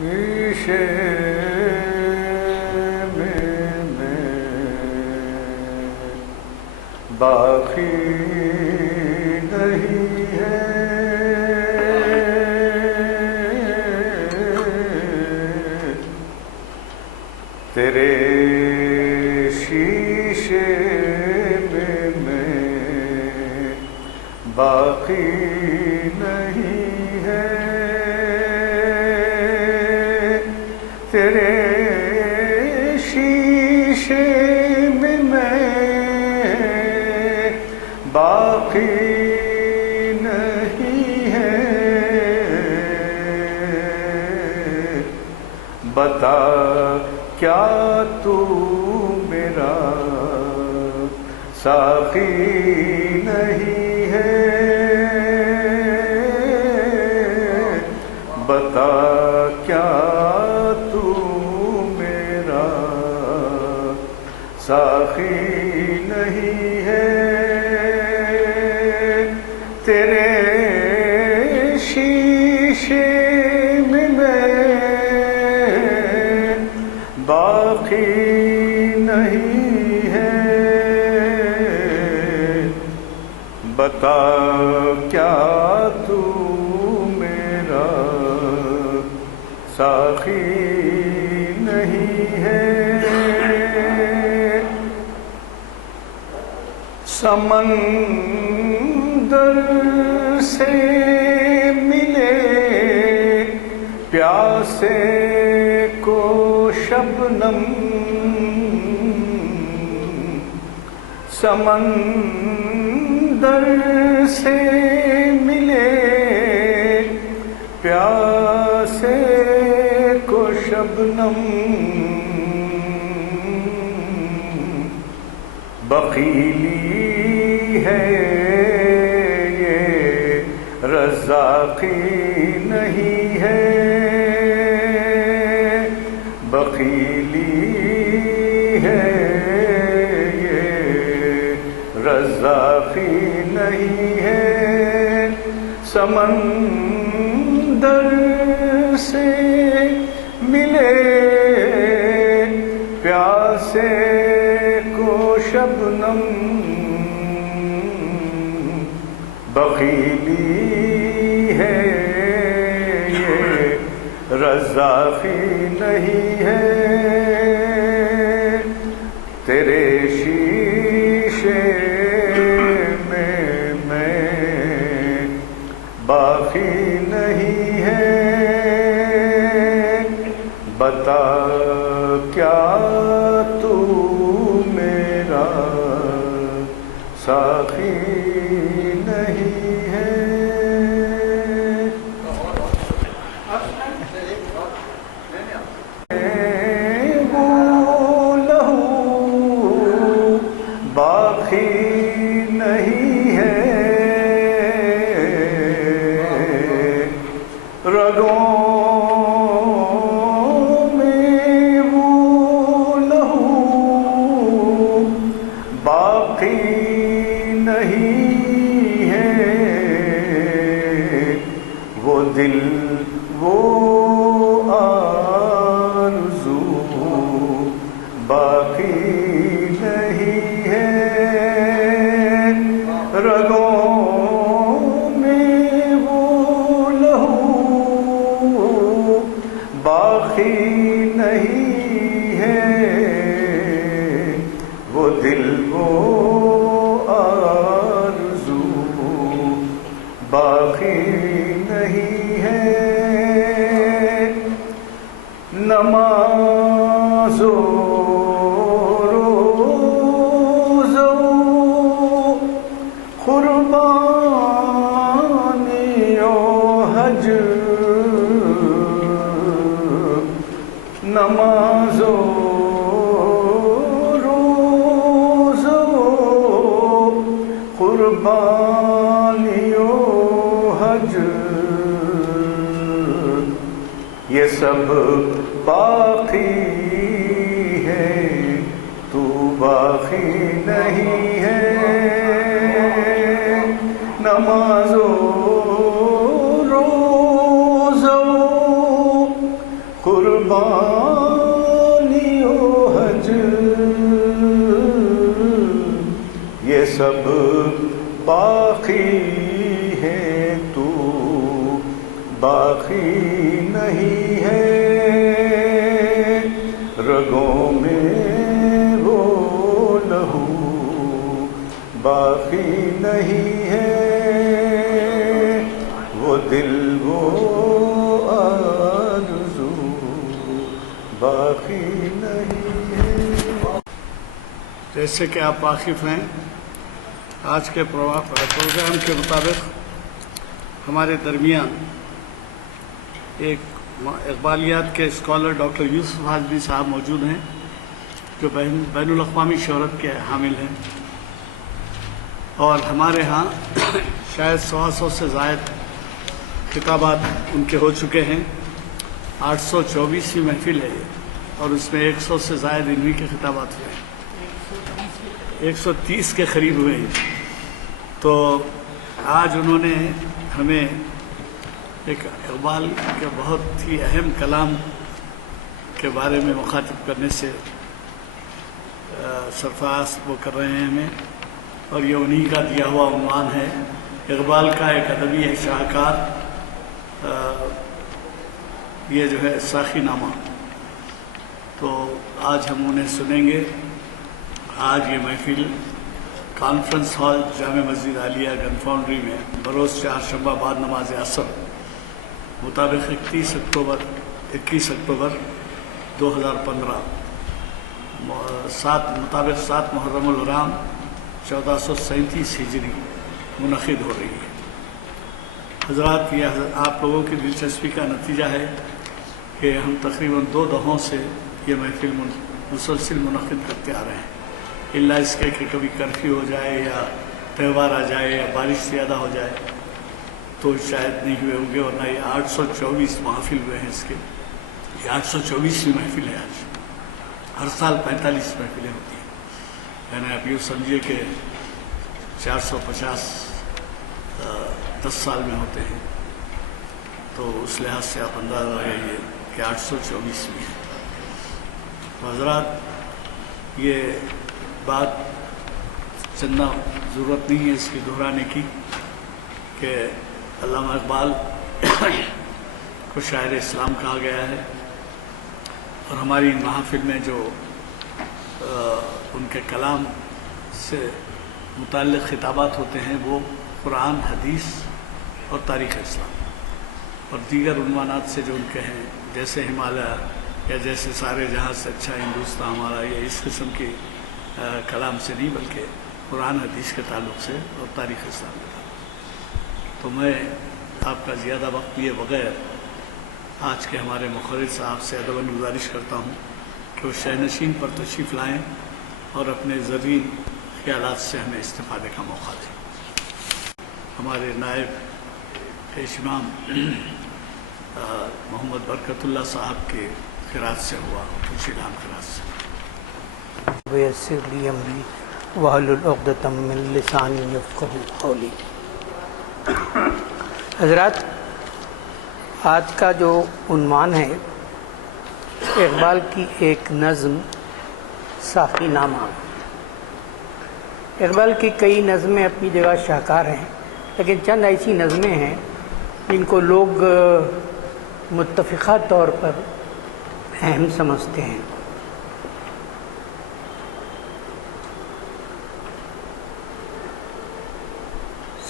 شیشے میں باقی نہیں ہے تیرے شیشے میں باقی نہیں ہے تیرے شیشے میں باقی نہیں ہے بتا کیا تو میرا ساقی نہیں ہے بتا کیا تو میرا ساقی نہیں ہے تیرے شیشے میں باقی نہیں ہے بتا کیا تو میرا ساقی نہیں ہے سمندر سے ملے پیاسے کو شبنم سمندر سے ملے پیاسے کو شبنم بخیلی ہے یہ رزاقی نہیں ہے بخیلی ہے یہ رزاقی نہیں ہے سمندر سے ملے پیاسے کو شبنم بخیلی ہے یہ رزاقی نہیں ہے تیرے شیشے میں باقی نہیں ہے بتا کیا تو میرا ساقی نہیں ہے وہ لہو باقی نہیں ہے رگوں میں وہ لہو باقی نہیں ہے وہ دل وہ آرزو باقی نہیں ہے رگوں میں وہ لہو باقی نہیں ہے وہ دل وہ آرزو باقی نہیں ہے نماز و روزہ قربانی و حج نماز و روزہ قربانی و حج یہ سب باقی ہے تو باقی نہیں ہے نماز و روزہ قربانی و حج یہ سب باقی ہے، تو باقی نہیں ہے، رگوں میں وہ لہو باقی نہیں ہے، وہ دل وہ آرزو باقی نہیں ہے۔ جیسے کہ آپ واقف ہیں، آج کے پروگرام کے مطابق ہمارے درمیان ایک اقبالیات کے اسکالر ڈاکٹر یوسف ہاشمی صاحب موجود ہیں، جو بین الاقوامی شہرت کے حامل ہیں، اور ہمارے ہاں شاید 100 سے زائد خطابات ان کے ہو چکے ہیں۔ 824ویں محفل ہے یہ، اور اس میں 100 سے زائد انہی کے خطابات ہوئے ہیں، 130 کے قریب ہوئے ہیں۔ تو آج انہوں نے ہمیں ایک اقبال کے بہت ہی اہم کلام کے بارے میں مخاطب کرنے سے سرفراز وہ کر رہے ہیں ہمیں، اور یہ انہی کا دیا ہوا عنوان ہے، اقبال کا ایک ادبی ہے شاہکار، یہ جو ہے ساقی نامہ۔ تو آج ہم انہیں سنیں گے۔ آج یہ محفل کانفرنس ہال جامع مسجد عالیہ گن فاؤنڈری میں بروز چہارشنبہ بعد نماز عصر مطابق 21 اکتوبر 2015 مطابق 7 محرم الحرام 1437 ہجری منعقد ہو رہی ہے۔ حضرات، یہ آپ لوگوں کی دلچسپی کا نتیجہ ہے کہ ہم تقریباً 2 دہوں سے یہ محفل مسلسل منعقد کرتے آ رہے ہیں، الا اس کے کہ کبھی کرفیو ہو جائے یا تہوار آ جائے یا بارش زیادہ ہو جائے تو شاید نہیں ہوئے ہوں گے، ورنہ یہ 824 محافل ہوئے ہیں اس کے۔ یہ 824ویں محفل ہے آج۔ ہر سال 45 محفلیں ہوتی ہیں، یعنی آپ یوں سمجھیے کہ 450 10 سال میں ہوتے ہیں، تو اس لحاظ سے آپ اندازہ لگائیے کہ 824ویں ہے۔ تو حضرات، یہ بات چندہ ضرورت نہیں ہے اس کی دہرانے کی کہ علامہ اقبال کو شاعر اسلام کہا گیا ہے، اور ہماری محافل میں جو ان کے کلام سے متعلق خطابات ہوتے ہیں وہ قرآن، حدیث اور تاریخ اسلام اور دیگر عنوانات سے جو ان کے ہیں، جیسے ہمالیہ یا جیسے سارے جہاں سے اچھا ہندوستان ہمارا، یہ اس قسم کے کلام سے نہیں، بلکہ قرآن حدیث کے تعلق سے اور تاریخ اسلام کے تعلق سے۔ تو میں آپ کا زیادہ وقت لیے بغیر آج کے ہمارے مقرر صاحب سے ادباً گزارش کرتا ہوں کہ وہ شہنشین پر تشریف لائیں اور اپنے زرین خیالات سے ہمیں استفادے کا موقع دیں۔ ہمارے نائب امام محمد برکت اللہ صاحب کے قرات سے ہوا، خوشی نام قرات سے۔ وَيَسِّرْ لِي أَمْرِي وَاحْلُلْ عُقْدَةً مِّن لِّسَانِي يَفْقَهُوا قَوْلِي۔ حضرات، آج کا جو عنوان ہے اقبال کی ایک نظم ساقی نامہ۔ اقبال کی کئی نظمیں اپنی جگہ شاہکار ہیں، لیکن چند ایسی نظمیں ہیں جن کو لوگ متفقہ طور پر اہم سمجھتے ہیں۔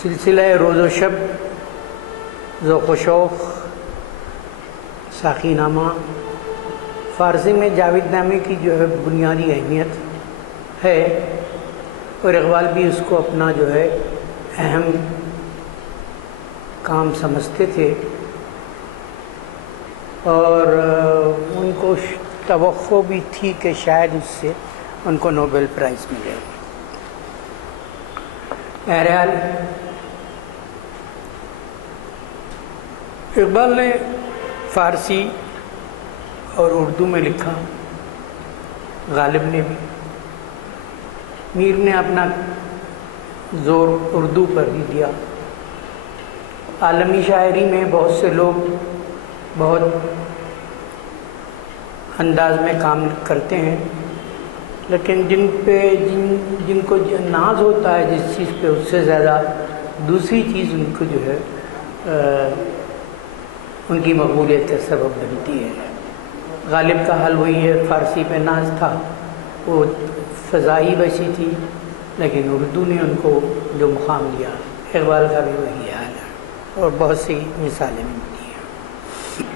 سلسلہ روز و شب، ذوق و شوق، ساقی نامہ فارسی میں جاوید نامے کی جو ہے بنیادی اہمیت ہے، اور اقبال بھی اس کو اپنا جو ہے اہم کام سمجھتے تھے، اور ان کو توقع بھی تھی کہ شاید اس سے ان کو نوبل پرائز ملے۔ بہرحال اقبال نے فارسی اور اردو میں لکھا، غالب نے بھی، میر نے اپنا زور اردو پر بھی دیا۔ عالمی شاعری میں بہت سے لوگ بہت انداز میں کام کرتے ہیں، لیکن جن کو ناز ہوتا ہے جس چیز پہ، اس سے زیادہ دوسری چیز ان کو جو ہے ان کی مقبولیت کا سبب بنتی ہے۔ غالب کا حل وہی ہے، فارسی پہ ناز تھا، وہ فضائی ویسی تھی، لیکن اردو نے ان کو جو مقام دیا۔ اقبال کا بھی وہی حال ہے، اور بہت سی مثالیں ملتی ہیں۔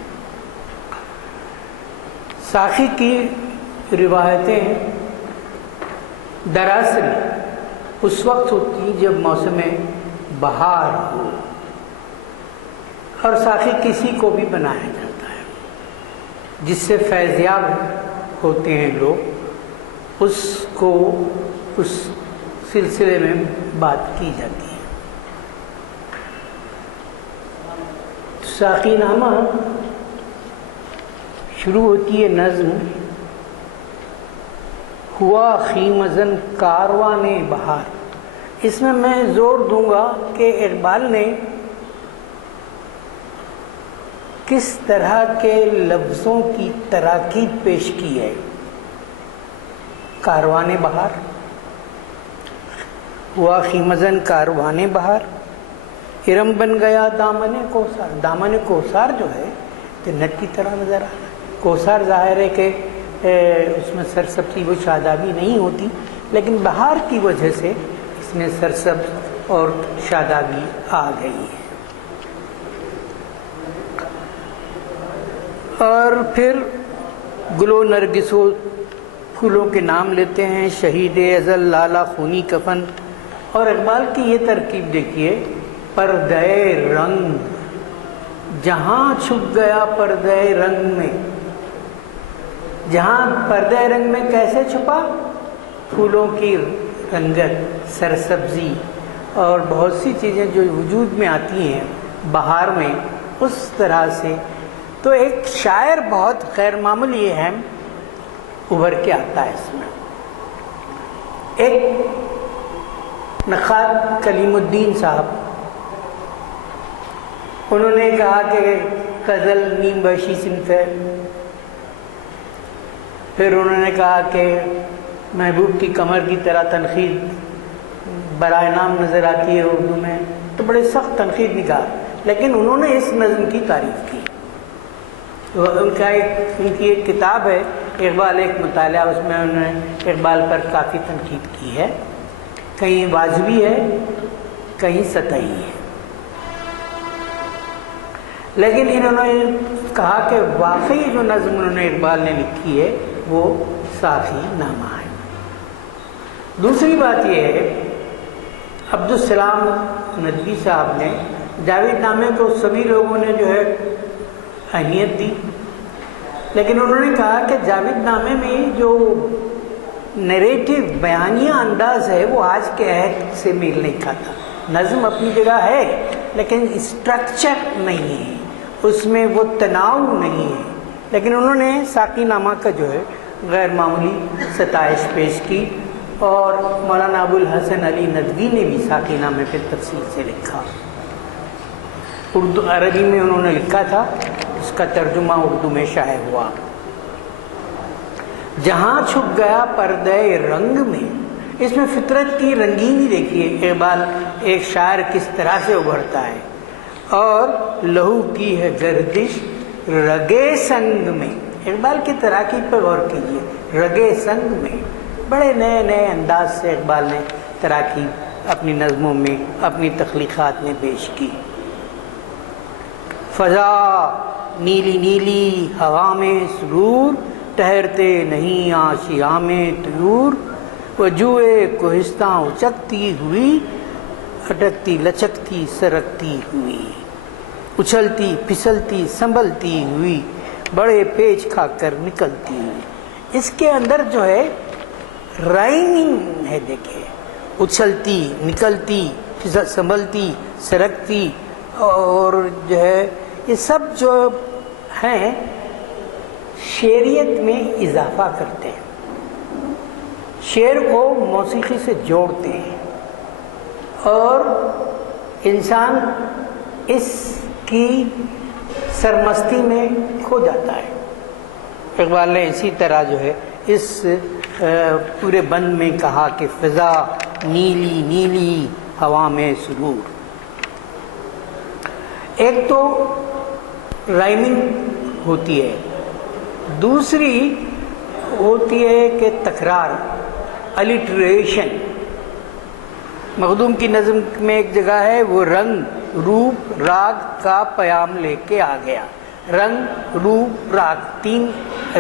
ساقی کی روایتیں دراصل اس وقت ہوتی جب موسم بہار ہو، اور ساقی کسی کو بھی بنایا جاتا ہے جس سے فیضیاب ہوتے ہیں لوگ، اس کو اس سلسلے میں بات کی جاتی ہے۔ ساقی نامہ شروع ہوتی ہے نظم ہوا خیمزن کاروان بہار۔ اس میں زور دوں گا کہ اقبال نے کس طرح کے لفظوں کی تراکیب پیش کی ہے۔ کاروان بہار، ہوا خیمزن کاروان بہار، ارم بن گیا دامن کوثر۔ دامن کوثر جو ہے جنت کی طرح نظر آ رہا ہے۔ کوثر ظاہر ہے کہ اس میں سرسبزی و شادابی نہیں ہوتی، لیکن بہار کی وجہ سے اس میں سرسبز اور شادابی آ گئی ہے۔ اور پھر گل و نرگس و پھولوں کے نام لیتے ہیں، شہید ازل لالا خونی کفن۔ اور اقبال کی یہ ترکیب دیکھیے، پردہ رنگ، جہاں چھپ گیا پردہ رنگ میں۔ جہاں پردہ رنگ میں کیسے چھپا؟ پھولوں کی رنگت، سرسبزی اور بہت سی چیزیں جو وجود میں آتی ہیں بہار میں، اس طرح سے۔ تو ایک شاعر بہت غیر معمولی ہے، ابھر کے آتا ہے اس میں۔ ایک نقاد کلیم الدین صاحب، انہوں نے کہا کہ غزل نیم بیشی صنف ہے۔ پھر انہوں نے کہا کہ محبوب کی کمر کی طرح تنقید برائے نام نظر آتی ہے اردو میں، تو بڑے سخت تنقید نگار، لیکن انہوں نے اس نظم کی تعریف کی۔ ان کی ایک کتاب ہے اقبال ایک مطالعہ، اس میں انہوں نے اقبال پر کافی تنقید کی ہے، کہیں واجبی ہے کہیں سطحی ہے، لیکن انہوں نے کہا کہ واقعی جو نظم انہوں نے اقبال نے لکھی ہے وہ ساقی نامہ ہے۔ دوسری بات یہ ہے، عبدالسلام ندوی صاحب نے جاوید نامے کو سبھی لوگوں نے جو ہے اہمیت دی، لیکن انہوں نے کہا کہ جاوید نامے میں جو نیریٹو بیانیہ انداز ہے وہ آج کے عہد سے میل نہیں کھاتا۔ نظم اپنی جگہ ہے لیکن اسٹرکچر نہیں ہے، اس میں وہ تناؤ نہیں ہے، لیکن انہوں نے ساقی نامہ کا جو ہے غیر معمولی ستائش پیش کی۔ اور مولانا ابو الحسن علی ندوی نے بھی ساقی نامے پہ تفصیل سے لکھا، اردو عربی میں انہوں نے لکھا تھا، اس کا ترجمہ اردو میں شائع ہوا۔ جہاں چھپ گیا پردہ رنگ میں، اس میں فطرت کی رنگینی دیکھیے، اقبال ایک شاعر کس طرح سے ابھرتا ہے۔ اور لہو کی ہے گردش رگے سنگ میں، اقبال کی تراکیب پر غور کیجیے، رگے سنگ میں بڑے نئے نئے انداز سے اقبال نے تراکیب اپنی نظموں میں، اپنی تخلیقات میں پیش کی۔ فضا نیلی نیلی ہوا میں سرور، ٹھہرتے نہیں آشیاں میں طیور، وجوہ کوہستاں اچکتی ہوئی، اٹکتی لچکتی سرکتی ہوئی، اچھلتی پھسلتی سنبھلتی ہوئی، بڑے پیچ کھا کر نکلتی ہوئی۔ اس کے اندر جو ہے رائمنگ ہے، دیکھیں، اچھلتی نکلتی سنبھلتی سرکتی، اور جو ہے یہ سب جو ہیں شعریت میں اضافہ کرتے ہیں، شعر کو موسیقی سے جوڑتے ہیں، اور انسان اس کی سرمستی میں کھو جاتا ہے۔ اقبال نے اسی طرح جو ہے اس پورے بند میں کہا کہ فضا نیلی نیلی ہوا میں سرور. ایک تو رائمنگ ہوتی ہے، دوسری ہوتی ہے کہ تکرار، الٹریشن. مخدوم کی نظم میں ایک جگہ ہے، وہ رنگ روپ راگ کا پیام لے کے آ گیا. رنگ روپ راگ، 3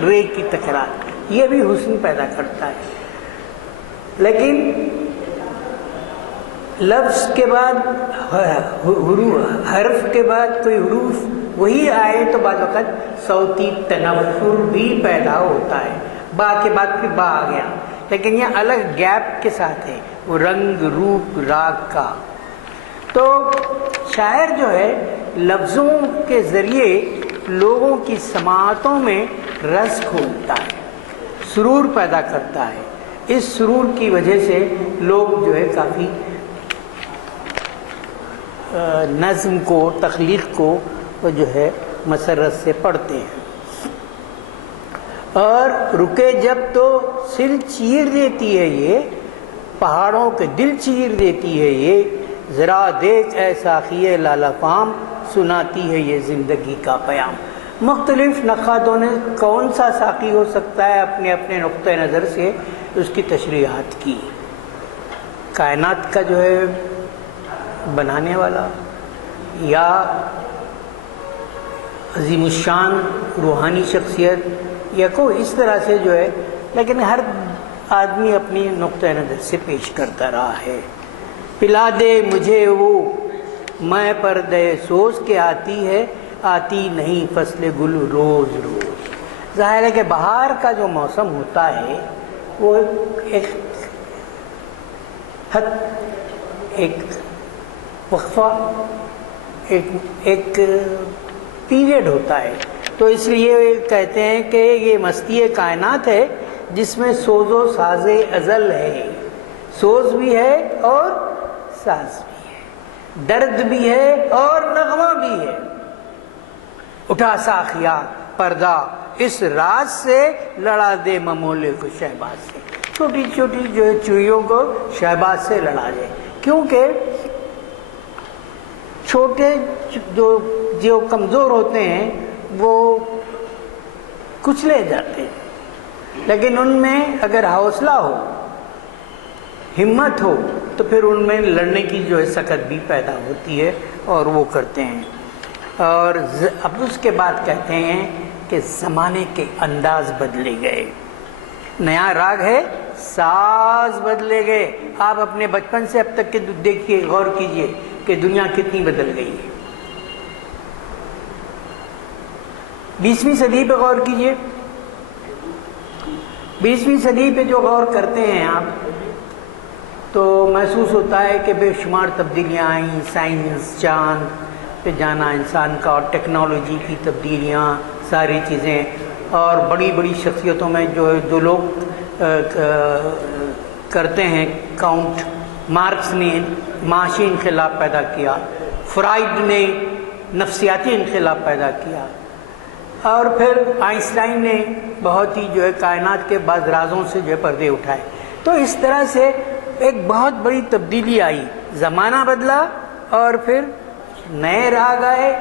رے کی تکرار، یہ بھی حسن پیدا کرتا ہے. لیکن لفظ کے بعد حرف کے بعد کوئی حروف وہی آئے تو بعض وقت صوتی تنفر بھی پیدا ہوتا ہے. با کے بعد پھر با آ گیا، لیکن یہ الگ گیپ کے ساتھ ہے، وہ رنگ روپ راگ کا. تو شاعر جو ہے لفظوں کے ذریعے لوگوں کی سماعتوں میں رس کھولتا ہے، سرور پیدا کرتا ہے. اس سرور کی وجہ سے لوگ جو ہے کافی نظم کو، تخلیق کو جو ہے مسرت سے پڑھتے ہیں. اور رکے جب تو سل چیر دیتی ہے یہ، پہاڑوں کے دل چیر دیتی ہے یہ. ذرا دیکھ اے ساقی لالا فام، سناتی ہے یہ زندگی کا پیام. مختلف نقادوں نے کون سا ساقی ہو سکتا ہے اپنے اپنے نقطۂ نظر سے اس کی تشریحات کی. کائنات کا جو ہے بنانے والا، یا عظیم الشان روحانی شخصیت، یا کوئی اس طرح سے جو ہے. لیکن ہر آدمی اپنی نقطۂ نظر سے پیش کرتا رہا ہے. پلا دے مجھے وہ میں پردے سوز کے آتی ہے، آتی نہیں فصل گل روز روز. ظاہر ہے کہ بہار کا جو موسم ہوتا ہے وہ ایک حد، ایک وقفہ، ایک پیریڈ ہوتا ہے. تو اس لیے کہتے ہیں کہ یہ مستی کائنات ہے جس میں سوز و ساز ازل ہے. سوز بھی ہے اور ساز بھی ہے، درد بھی ہے اور نغمہ بھی ہے. اٹھا ساخیا پردہ اس راز سے، لڑا دے ممولے کو شہباز سے. چھوٹی چھوٹی جو ہے چوڑیوں کو شہباز سے لڑا دے، کیونکہ چھوٹے جو کمزور ہوتے ہیں وہ کچلے جاتے ہیں، لیکن ان میں اگر حوصلہ ہو، ہمت ہو، تو پھر ان میں لڑنے کی جو ہے سکت بھی پیدا ہوتی ہے اور وہ کرتے ہیں. اور اب اس کے بعد کہتے ہیں کہ زمانے کے انداز بدلے گئے. نیا راگ ہے، ساز بدلے گئے. آپ اپنے بچپن سے اب تک کے دیکھیے، غور کیجئے کہ دنیا کتنی بدل گئی ہے. 20ویں صدی پہ غور کیجئے. 20ویں صدی پہ جو غور کرتے ہیں آپ تو محسوس ہوتا ہے کہ بے شمار تبدیلیاں آئیں. سائنس، چاند پہ جانا انسان کا، اور ٹیکنالوجی کی تبدیلیاں، ساری چیزیں. اور بڑی بڑی شخصیتوں میں جو لوگ کرتے ہیں کاؤنٹ، مارکس نے معاشی انقلاب پیدا کیا، فرائڈ نے نفسیاتی انقلاب پیدا کیا، اور پھر آئنسٹائن نے بہت ہی جو ہے کائنات کے بعض رازوں سے جو ہے پردے اٹھائے. تو اس طرح سے ایک بہت بڑی تبدیلی آئی. زمانہ بدلا اور پھر نئے راگ آئے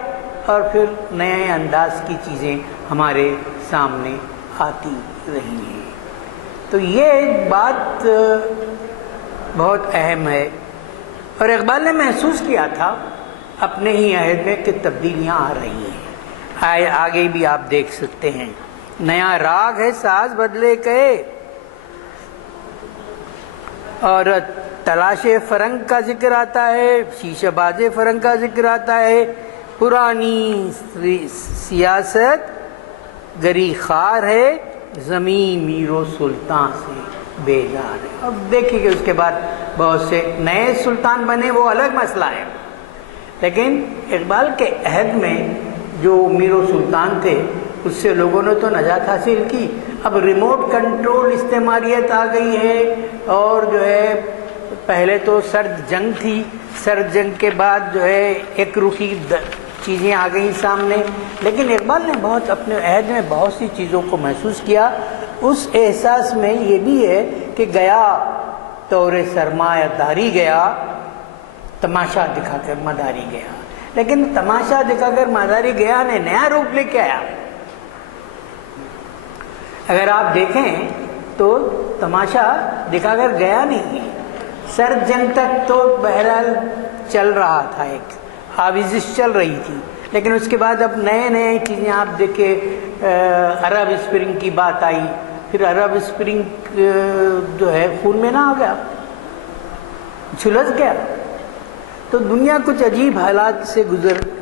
اور پھر نئے انداز کی چیزیں ہمارے سامنے آتی رہی ہیں. تو یہ ایک بات بہت اہم ہے. اور اقبال نے محسوس کیا تھا اپنے ہی عہد میں کہ تبدیلیاں آ رہی ہیں. آگے بھی آپ دیکھ سکتے ہیں. نیا راگ ہے، ساز بدلے گئے، اور تلاش فرنگ کا ذکر آتا ہے، شیشہ باز فرنگ کا ذکر آتا ہے. پرانی سیاست گری خار ہے، زمین میر و سلطان سے بیزار ہے. اب دیکھیے کہ اس کے بعد بہت سے نئے سلطان بنے، وہ الگ مسئلہ ہے. لیکن اقبال کے عہد میں جو میر و سلطان تھے اس سے لوگوں نے تو نجات حاصل کی. اب ریموٹ کنٹرول استعماریت آ گئی ہے، اور جو ہے پہلے تو سرد جنگ تھی، سرد جنگ کے بعد جو ہے ایک رخی چیزیں آ گئیں سامنے، لیکن اقبال نے بہت اپنے عہد میں بہت سی چیزوں کو محسوس کیا۔ اس احساس میں یہ بھی ہے کہ گیا طور سرمایہ داری گیا، تماشا دکھا کر مداری گیا، لیکن تماشا دکھا کر مداری گیا نے نیا روپ لے کے آیا۔ اگر آپ دیکھیں تو تماشا دکھا کر گیا نہیں، سر جنگ تک تو بہرحال چل رہا تھا، ایک آویزش چل رہی تھی، لیکن اس کے بعد اب نئے نئے چیزیں آپ دیکھیں، عرب اسپرنگ کی بات آئی، پھر عرب اسپرنگ جو ہے خون میں نہ آ گیا، جھلس گیا۔ تو دنیا کچھ عجیب حالات سے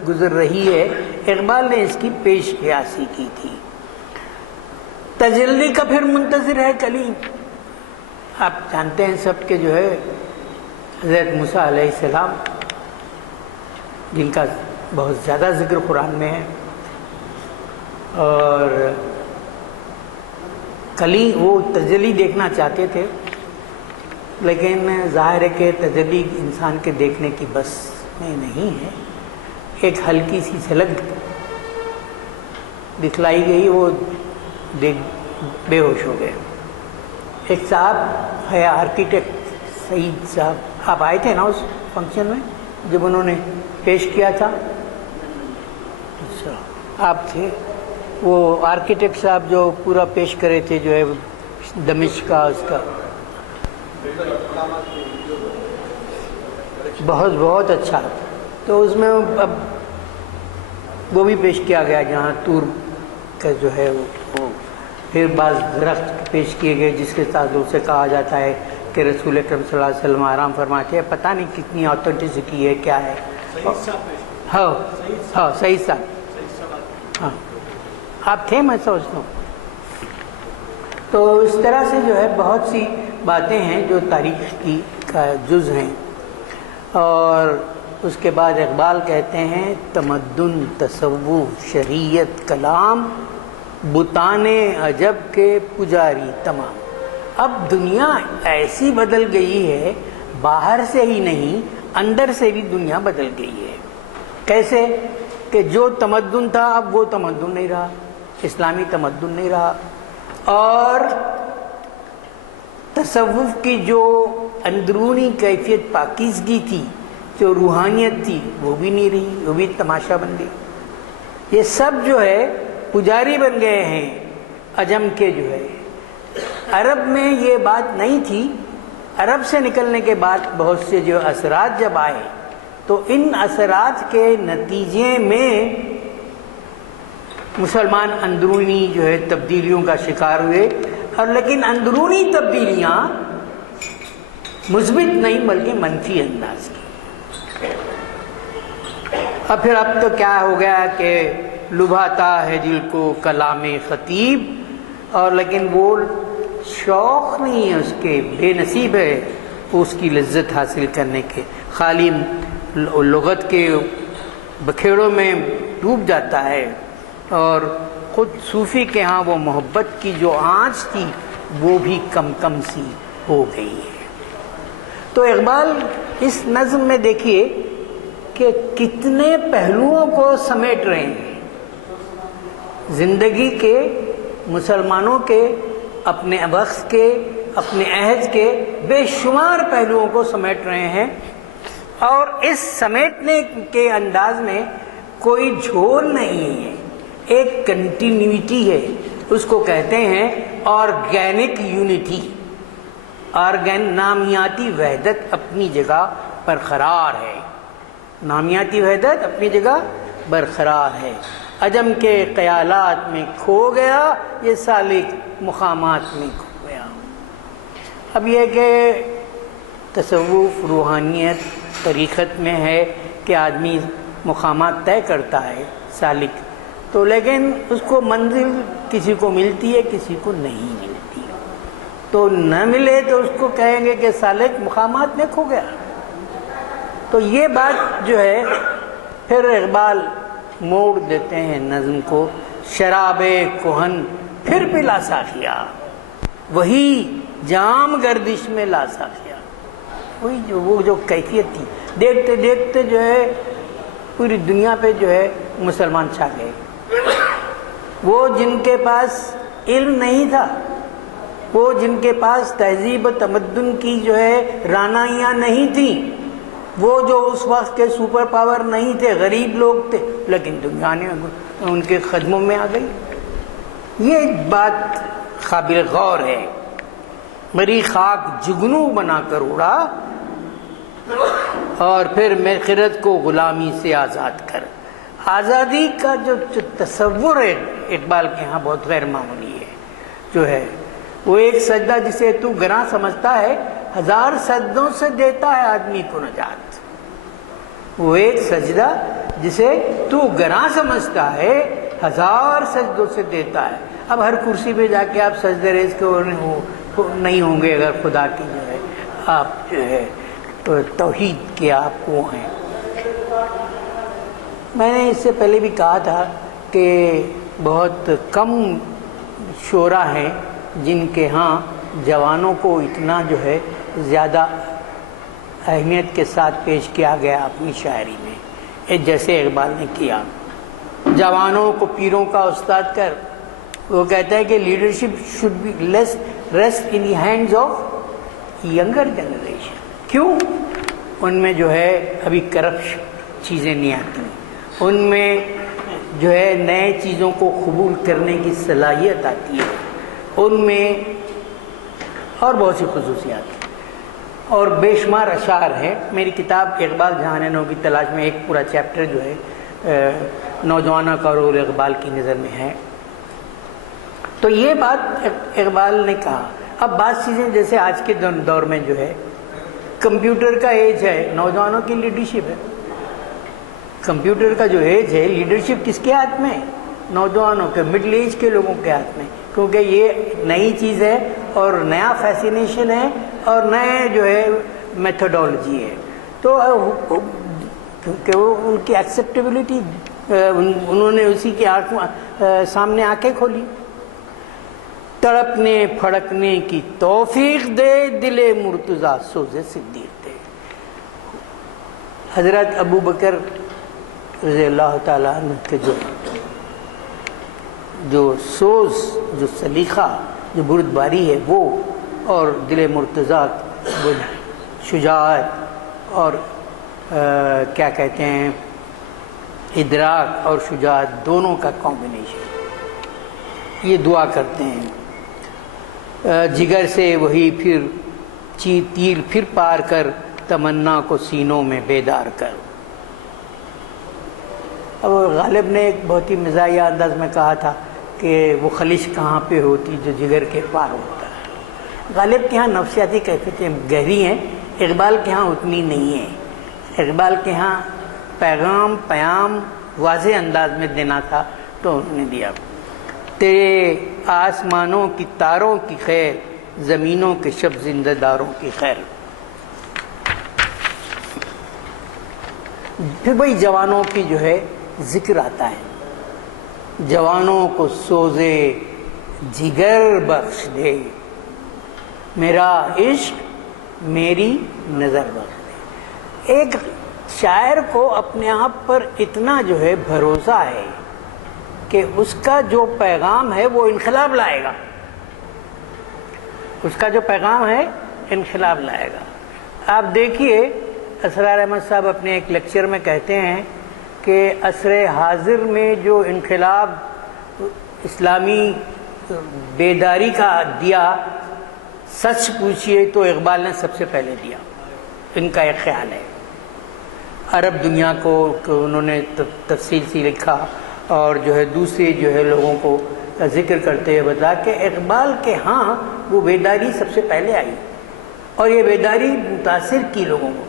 گزر رہی ہے، اقبال نے اس کی پیش قیاسی کی تھی۔ تجلی کا پھر منتظر ہے کلیم، آپ جانتے ہیں سب کے جو ہے حضرت موسیٰ علیہ السلام، جن کا بہت زیادہ ذکر قرآن میں ہے، اور کلیم وہ تجلی دیکھنا چاہتے تھے، لیکن ظاہر ہے کہ تجلی انسان کے دیکھنے کی بس میں نہیں ہے۔ ایک ہلکی سی جھلک دکھلائی گئی، وہ دیکھ بے ہوش ہو گئے۔ ایک صاحب ہے آرکیٹیکٹ سعید صاحب، آپ آئے تھے نا اس فنکشن میں جب انہوں نے پیش کیا تھا؟ اچھا آپ تھے، وہ آرکیٹیکٹ صاحب جو پورا پیش کرے تھے، جو ہے دمشق کا، اس کا بہت اچھا۔ تو اس میں اب وہ بھی پیش کیا گیا جہاں تور کا جو ہے وہ، پھر بعض درخت پیش کیے گئے جس کے تعلق سے کہا جاتا ہے کہ رسول اکرم صلی اللہ علیہ وسلم آرام فرماتے ہیں، پتہ نہیں کتنی آتھینٹسٹی ہے، کیا ہے۔ ہاں سعید صاحب، ہاں آپ تھے، میں سمجھتا ہوں۔ تو اس طرح سے جو ہے بہت سی باتیں ہیں جو تاریخ کی کا جز ہیں۔ اور اس کے بعد اقبال کہتے ہیں تمدن، تصوف، شریعت، کلام، بتان عجب کے پجاری تمام۔ اب دنیا ایسی بدل گئی ہے، باہر سے ہی نہیں اندر سے بھی دنیا بدل گئی ہے۔ کیسے کہ جو تمدن تھا اب وہ تمدن نہیں رہا، اسلامی تمدن نہیں رہا، اور تصوف کی جو اندرونی کیفیت پاکیزگی تھی، جو روحانیت تھی، وہ بھی نہیں رہی، وہ بھی تماشا بن گئی۔ یہ سب جو ہے پجاری بن گئے ہیں عجم کے جو ہے۔ عرب میں یہ بات نہیں تھی، عرب سے نکلنے کے بعد بہت سے جو اثرات جب آئے تو ان اثرات کے نتیجے میں مسلمان اندرونی جو ہے تبدیلیوں کا شکار ہوئے، اور لیکن اندرونی تبدیلیاں مثبت نہیں بلکہ منفی انداز کی۔ اب پھر اب تو کیا ہو گیا کہ لبھاتا ہے دل کو کلام خطیب، اور لیکن وہ شوق نہیں ہے اس کے، بے نصیب ہے اس کی لذت حاصل کرنے کے، خالی لغت کے بکھیڑوں میں ڈوب جاتا ہے، اور خود صوفی کے ہاں وہ محبت کی جو آنچ تھی وہ بھی کم کم سی ہو گئی ہے۔ تو اقبال اس نظم میں دیکھیے کہ کتنے پہلوؤں کو سمیٹ رہے ہیں، زندگی کے، مسلمانوں کے، اپنے وقت کے، اپنے عہد کے بے شمار پہلوؤں کو سمیٹ رہے ہیں، اور اس سمیٹنے کے انداز میں کوئی جھول نہیں ہے، ایک کنٹینیوٹی ہے، اس کو کہتے ہیں آرگینک یونٹی۔ نامیاتی وحدت اپنی جگہ برقرار ہے، نامیاتی وحدت اپنی جگہ برقرار ہے۔ عجم کے خیالات میں کھو گیا، یہ سالک مقامات میں کھو گیا۔ اب یہ کہ تصوف، روحانیت، طریقت میں ہے کہ آدمی مقامات طے کرتا ہے سالک، تو لیکن اس کو منزل کسی کو ملتی ہے، کسی کو نہیں ملتی، تو نہ ملے تو اس کو کہیں گے کہ سالک مقامات میں کھو گیا۔ تو یہ بات جو ہے پھر اقبال موڑ دیتے ہیں نظم کو، شراب کہن پھر پلا ساقیا، وہی جام گردش میں لا ساقیا، وہی وہ جو کیفیت تھی، دیکھتے دیکھتے جو ہے پوری دنیا پہ جو ہے مسلمان چھا گئے. وہ جن کے پاس علم نہیں تھا، وہ جن کے پاس تہذیب و تمدن کی جو ہے رانائیاں نہیں تھیں، وہ جو اس وقت کے سپر پاور نہیں تھے، غریب لوگ تھے، لیکن دنیا نے ان کے قدموں میں آ گئی. یہ بات قابل غور ہے. میری خاک جگنو بنا کر اڑا اور پھر میخرت کو غلامی سے آزاد کر. آزادی کا جو تصور ہے اقبال کے ہاں بہت غیر معمولی ہے. جو ہے وہ ایک سجدہ جسے تو گراں سمجھتا ہے، 1000 سجدوں سے دیتا ہے آدمی کو نجات. وہ ایک سجدہ جسے تو گراں سمجھتا ہے 1000 سجدوں سے دیتا ہے. اب ہر کرسی پہ جا کے آپ سجدہ ریز کے نہیں ہوں گے اگر خدا کی جو ہے آپ جو ہے توحید کے آپ کو ہیں. میں نے اس سے پہلے بھی کہا تھا کہ بہت کم شعراء ہیں جن کے ہاں جوانوں کو اتنا جو ہے زیادہ اہمیت کے ساتھ پیش کیا گیا اپنی شاعری میں، جیسے اقبال نے کیا. جوانوں کو پیروں کا استاد کر. وہ کہتا ہے کہ leadership should be less rest in the hands of younger generation. کیوں؟ ان میں جو ہے ابھی کرپشن چیزیں نہیں آتی، ان میں جو ہے نئے چیزوں کو قبول کرنے کی صلاحیت آتی ہے، ان میں اور بہت سی خصوصیات ہیں. اور بے شمار اشعار ہیں. میری کتاب اقبال جہانینوں کی تلاش میں ایک پورا چیپٹر جو ہے نوجوانوں کا رول اقبال کی نظر میں ہے. تو یہ بات اقبال نے کہا. اب بعض چیزیں جیسے آج کے دور میں جو ہے کمپیوٹر کا ایج ہے، نوجوانوں کی لیڈرشپ ہے. کمپیوٹر کا جو ایج ہے، لیڈرشپ کس کے ہاتھ میں؟ نوجوانوں کے، مڈل ایج کے لوگوں کے ہاتھ میں، کیونکہ یہ نئی چیز ہے اور نیا فیسینیشن ہے اور نئے جو ہے میتھڈولوجی ہے. تو کیونکہ وہ ان کی ایکسیپٹیبلٹی انہوں نے اسی کے سامنے آنکھیں کھولی. تڑپنے پھڑکنے کی توفیق دے دل مرتضیٰ سوز صدیق دے. حضرت ابو بکر رضی اللہ تعالیٰ عنہ کے جو سوز، جو سلیقہ، جو بردباری ہے وہ، اور دل مرتضیٰ وہ شجاعت اور کیا کہتے ہیں ادراک اور شجاعت دونوں کا کمبینیشن. یہ دعا کرتے ہیں جگر سے وہی پھر تیر پھر پار کر، تمنا کو سینوں میں بیدار کر. اب غالب نے ایک بہت ہی مزاحیہ انداز میں کہا تھا کہ وہ خلش کہاں پہ ہوتی جو جگر کے پار ہوتا ہے. غالب کے ہاں نفسیاتی کیفیتیں گہری ہیں، اقبال کے ہاں اتنی نہیں ہیں. اقبال کے ہاں پیام واضح انداز میں دینا تھا تو انہوں نے دیا. تیرے آسمانوں کی تاروں کی خیر، زمینوں کے شب زندہ داروں کی خیر. پھر وہی جوانوں کی جو ہے ذکر آتا ہے. جوانوں کو سوزے جگر بخش دے، میرا عشق میری نظر بخش دے. ایک شاعر کو اپنے آپ پر اتنا جو ہے بھروسہ ہے کہ اس کا جو پیغام ہے وہ انقلاب لائے گا. اس کا جو پیغام ہے انقلاب لائے گا. آپ دیکھیے اسرار احمد صاحب اپنے ایک لیکچر میں کہتے ہیں کہ عصر حاضر میں جو انقلاب اسلامی بیداری کا دیا، سچ پوچھئے تو اقبال نے سب سے پہلے دیا. ان کا ایک خیال ہے. عرب دنیا کو انہوں نے تفصیل سے لکھا اور جو ہے دوسرے جو ہے لوگوں کو ذکر کرتے ہوئے بتا کہ اقبال کے ہاں وہ بیداری سب سے پہلے آئی اور یہ بیداری متاثر کی لوگوں کو.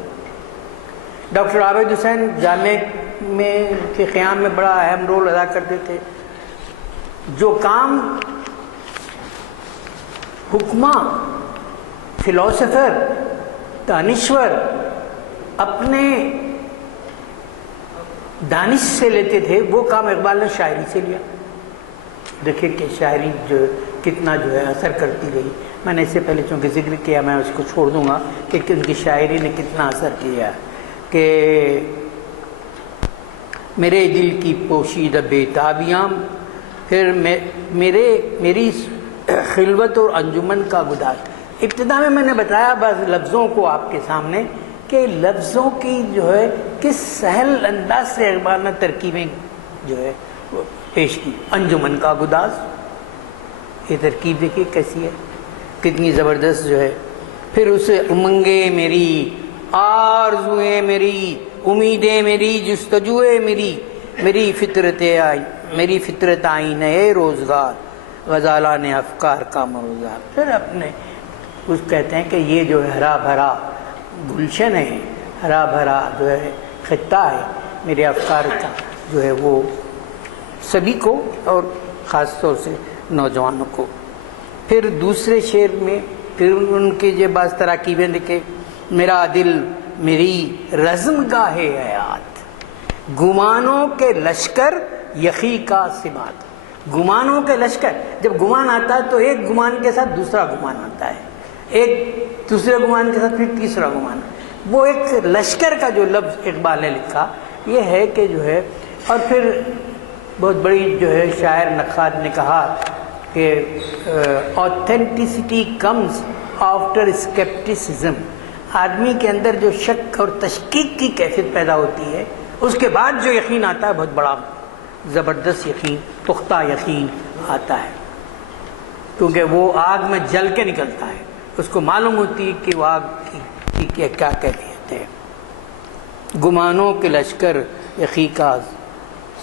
ڈاکٹر عابد حسین جامع میں کے قیام میں بڑا اہم رول ادا کرتے تھے. جو کام حکماں، فلاسفر، دانشور اپنے دانش سے لیتے تھے وہ کام اقبال نے شاعری سے لیا. دیکھیں کہ شاعری جو کتنا جو ہے اثر کرتی رہی. میں نے اس سے پہلے چونکہ ذکر کیا، میں اس کو چھوڑ دوں گا کہ ان کی شاعری نے کتنا اثر کیا. کہ میرے دل کی پوشیدہ بےتابیاں، پھر میری خلوت اور انجمن کا گداز۔ ابتدا میں نے بتایا بعض لفظوں کو آپ کے سامنے کہ لفظوں کی جو ہے کس سہل انداز سے اقبال نے ترکیبیں جو ہے پیش کی۔ انجمن کا گداز، یہ ترکیب دیکھیے کیسی ہے، کتنی زبردست جو ہے۔ پھر اسے امنگیں میری، آرزوئیں میری، امیدیں میری، جستجوئیں میری فطرت آئی نئے روزگار، غزالان افکار کا مروزار۔ پھر اپنے اس کہتے ہیں کہ یہ جو ہے ہرا بھرا گلشن ہے، ہرا بھرا جو ہے خطہ ہے میرے افکار کا، جو ہے وہ سبھی کو اور خاص طور سے نوجوانوں کو۔ پھر دوسرے شعر میں پھر ان کے جو بعض تراکیبیں لکھے، میرا دل میری رزم گاہ حیات، گمانوں کے لشکر یخی کا سبات۔ گمانوں کے لشکر، جب گمان آتا ہے تو ایک گمان کے ساتھ دوسرا گمان آتا ہے، ایک دوسرے گمان کے ساتھ پھر تیسرا گمان۔ وہ ایک لشکر کا جو لفظ اقبال نے لکھا یہ ہے کہ جو ہے، اور پھر بہت بڑی جو ہے شاعر نقاد نے کہا کہ آتھینٹسٹی کمز آفٹر اسکیپٹسزم، آدمی کے اندر جو شک اور تشکیک کی کیفیت پیدا ہوتی ہے اس کے بعد جو یقین آتا ہے، بہت بڑا زبردست یقین، پختہ یقین آتا ہے، کیونکہ وہ آگ میں جل کے نکلتا ہے، اس کو معلوم ہوتی ہے کہ وہ آگ کی کیا کیفیت ہے۔ گمانوں کے لشکر یخی کا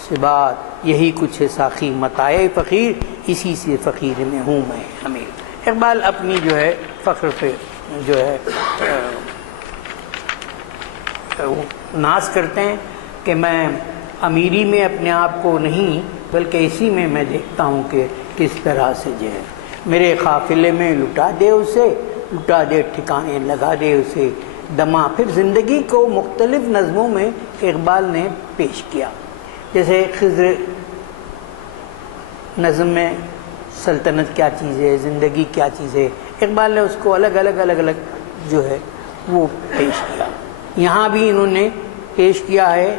سبات، یہی کچھ ہے ساقی متاع فقیر، اسی سے فقیر میں ہوں میں امیر۔ اقبال اپنی جو ہے فخر پہ جو ہے ناز کرتے ہیں کہ میں امیری میں اپنے آپ کو نہیں بلکہ اسی میں دیکھتا ہوں کہ کس طرح سے جو ہے میرے قافلے میں لٹا دے اسے، لٹا دے ٹھکانے لگا دے اسے دما۔ پھر زندگی کو مختلف نظموں میں اقبال نے پیش کیا، جیسے خضر نظم میں سلطنت کیا چیز ہے، زندگی کیا چیز ہے، اقبال نے اس کو الگ الگ جو ہے وہ پیش کیا۔ یہاں بھی انہوں نے پیش کیا ہے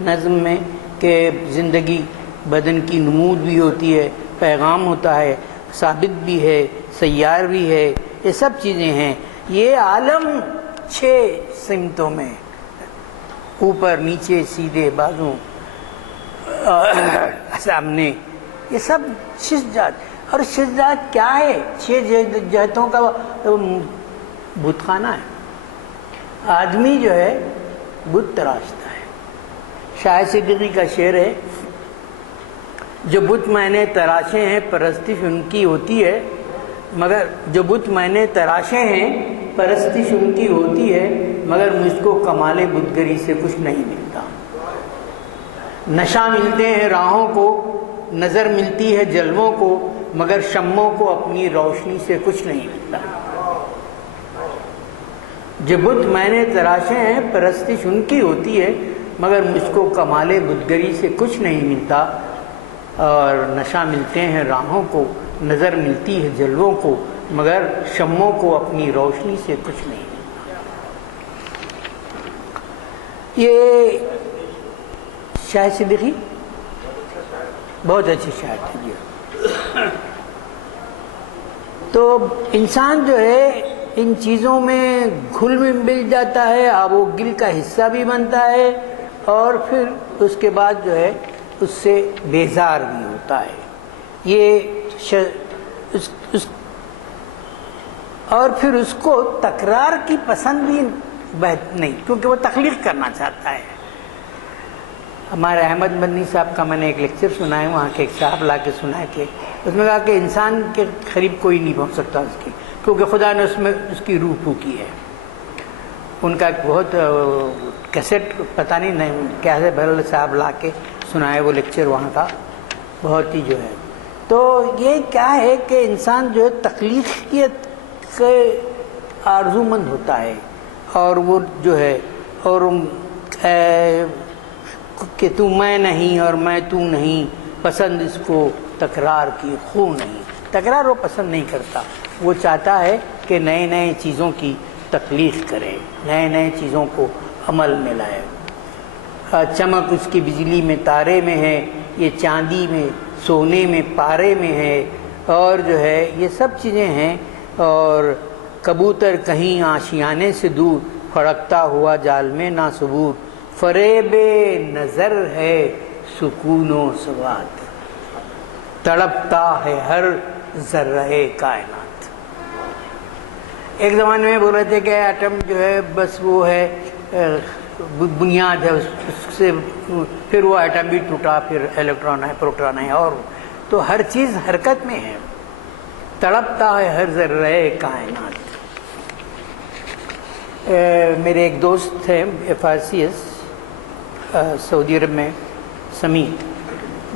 نظم میں کہ زندگی بدن کی نمود بھی ہوتی ہے، پیغام ہوتا ہے، ثابت بھی ہے، سیار بھی ہے، یہ سب چیزیں ہیں۔ یہ عالم 6 سمتوں میں، اوپر نیچے سیدھے بازو سامنے، یہ سب 6 جہت۔ اور 6 جہت کیا ہے؟ 6 جہتوں کا بت خانہ ہے۔ آدمی جو ہے بت تراشتا ہے۔ شاعر صدیقی کا شعر ہے، جو بت میں نے تراشے ہیں پرستش ان کی ہوتی ہے، مگر جو بت میں نے تراشے ہیں پرستش ان کی ہوتی ہے، مگر مجھ کو کمال بتگری سے کچھ نہیں ملتا۔ نشہ ملتے ہیں راہوں کو، نظر ملتی ہے جلووں کو، مگر شموں کو اپنی روشنی سے کچھ نہیں ملتا۔ جو بت میں نے تراشے ہیں پرستش ان کی ہوتی ہے، مگر مجھ کو کمال بتگری سے کچھ نہیں ملتا۔ اور نشہ ملتے ہیں راہوں کو، نظر ملتی ہے جلووں کو، مگر شموں کو اپنی روشنی سے کچھ نہیں ملتا۔ یہ شاعر صدیقی بہت اچھے شاعر تھے جی۔ تو انسان جو ہے ان چیزوں میں گھل مل جاتا ہے، آب و گل کا حصہ بھی بنتا ہے، اور پھر اس کے بعد جو ہے اس سے بیزار بھی ہوتا ہے۔ یہ اور پھر اس کو تکرار کی پسند بھی نہیں، کیونکہ وہ تخلیق کرنا چاہتا ہے۔ ہمارے احمد مدنی صاحب کا میں نے ایک لیکچر سنا ہے، وہاں کے ایک صاحب لا کے سنائے تھے، اس میں کہا کہ انسان کے قریب کوئی نہیں پہنچ سکتا اس کی، کیونکہ خدا نے اس میں اس کی روح پھونکی ہے۔ ان کا ایک بہت کیسٹ پتہ نہیں کیسے بہرحال صاحب لا کے سنائے وہ لیکچر وہاں کا، بہت ہی جو ہے۔ تو یہ کیا ہے کہ انسان جو ہے تخلیقیت کے آرزو مند ہوتا ہے، اور وہ جو ہے اور کہ تو میں نہیں اور میں تو نہیں، پسند اس کو تکرار کی خو نہیں۔ تکرار وہ پسند نہیں کرتا، وہ چاہتا ہے کہ نئے نئے چیزوں کی تخلیق کرے، نئے نئے چیزوں کو عمل میں لائے۔ چمک اس کی بجلی میں تارے میں ہے، یہ چاندی میں سونے میں پارے میں ہے، اور جو ہے یہ سب چیزیں ہیں. اور کبوتر کہیں آشیانے سے دور، پھڑکتا ہوا جال میں نہ ثبوت، فریب نظر ہے سکون و ثبات، تڑپتا ہے ہر ذرہ کائنات. ایک زمانے میں بول رہے تھے کہ ایٹم جو ہے بس وہ ہے بنیاد ہے، اس سے پھر وہ ایٹم بھی ٹوٹا، پھر الیکٹران ہے، پروٹون ہے، اور تو ہر چیز حرکت میں ہے، تڑپتا ہے ہر ذرہ کائنات. میرے ایک دوست تھے فارسی سعودی عرب میں، سمیع.